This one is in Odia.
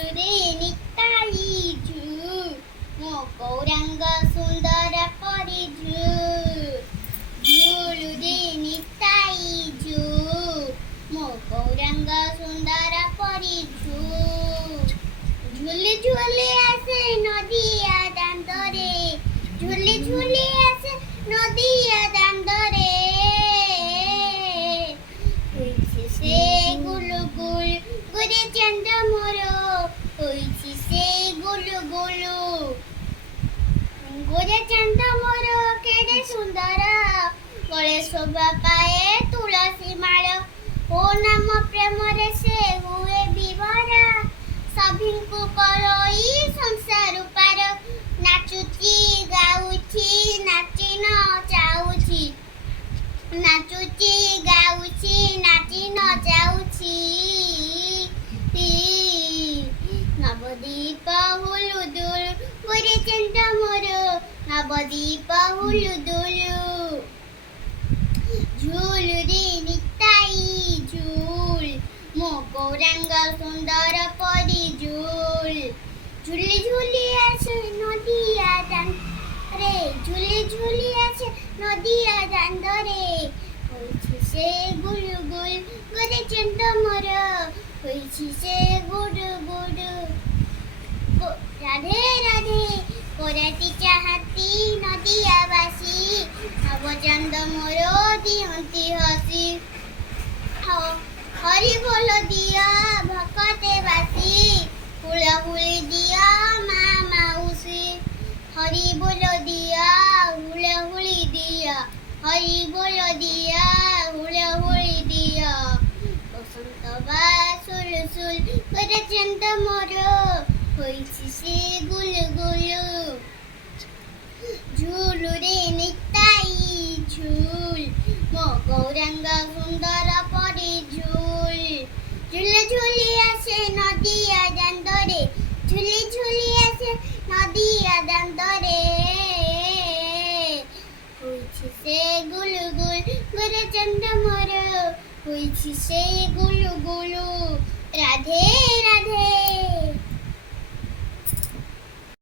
ঝুলুরে নিতাই ঝুল ମୋ ଗୌରାଙ୍ଗ ସୁନ୍ଦର ପରି ଝୁଲୁରେ ନିତାଇ ଝୁଲ ମୋ ଗୌରାଙ୍ଗ ସୁନ୍ଦର ପରି ଝୁଲି ଝୁଲି ଆସେ ନଦିଆ ଦାଣ୍ଡରେ ଝୁଲି ଝୁଲି ଆସେ ନଦିଆ ଦାଣ୍ଡରେ ହୋଇଛି ସେ ଗୁଲୁ ଗୁଲ ଗୋରେ ଚାନ୍ଦ ମୋର ହୋଇଛି ସେ ଗୁଲୁ ଗୁଲୁ ଗୋରେ ଚାନ୍ଦ ମୋର କେଡ଼େ ସୁନ୍ଦର ଗଳେ ଶୋଭା ପାଏ ତୁଳସୀ ମାଳ ଓ ନାମ ପ୍ରେମରେ ସେ ହୁଏ ବିଭୋର ସଭିଙ୍କୁ କରଇ ସଂସାର ପାର ନାଚୁଛି ଗାଉଛି ନାଚି ନ ଯାଉଛି ନାଚୁଛି ଗାଉଛି ନାଚି ନ ଯାଉଛି ନବଦୀପ ହୁଲୁଦୁଲୁ ଗୋରେ ଚାନ୍ଦ ମୋର ନବଦୀପ ହୁଲୁଦୁଲୁ ଝୁଲୁରେ ନିତାଇ ଝୁଲ ମୋ ଗୌରାଙ୍ଗ ସୁନ୍ଦର ପରି ଝୁଲି ଝୁଲି ଆସେ ନଦିଆ ଦାଣ୍ଡରେ ଝୁଲି ଝୁଲି ଆସେ ନଦିଆ ଦାଣ୍ଡରେ ହୋଇଛି ସେ ଗୁଲୁ ଗୁଲ ଗୋରେ ଚାନ୍ଦ ମୋର ହୋଇଛି ସେ ଗୁଡୁ ଗୁଡୁ ରାଧେ ରାଧେ କରାଟି ଚାହାନ୍ତି ନଦିଆବାସୀ ନବଚାନ୍ଦ ମୋର ଦିଅନ୍ତି ହସି ହରି ବୋଲ ଦିଅ ଭକତେ ବାସି ହୁଳହୁଳି ଦିଅ ମା ମାଉସୀ ହରି ବୋଲ ଦିଅ ହୁଳହୁଳି ଦିଅ ହରି ବୋଲ ଦିଅ ହୁଳହୁଳି ଦିଅ ବସନ୍ତ ବା ସୁଲସୁଲ ଗୋରେ ଚାନ୍ଦ ମୋର ହୋଇଛି ସେ ଗୁଲୁ ଗୁଲୁ ଝୁଲୁରେ ନିତାଇ ଝୁଲ ମୋ ଗୌରାଙ୍ଗ ସୁନ୍ଦର ପରି ଝୁଲି ଝୁଲି ଆସେ ନଦିଆ ଦାଣ୍ଡରେ ଝୁଲି ଝୁଲି ଆସେ ନଦିଆ ଦାଣ୍ଡରେ ହୋଇଛି ସେ ଗୁଲୁ ଗୁଲ ଗୋରେ ଚାନ୍ଦ ମୋର ହୋଇଛି ସେ ଗୁଲୁ ଗୁଲୁ ରାଧେ ରାଧେ।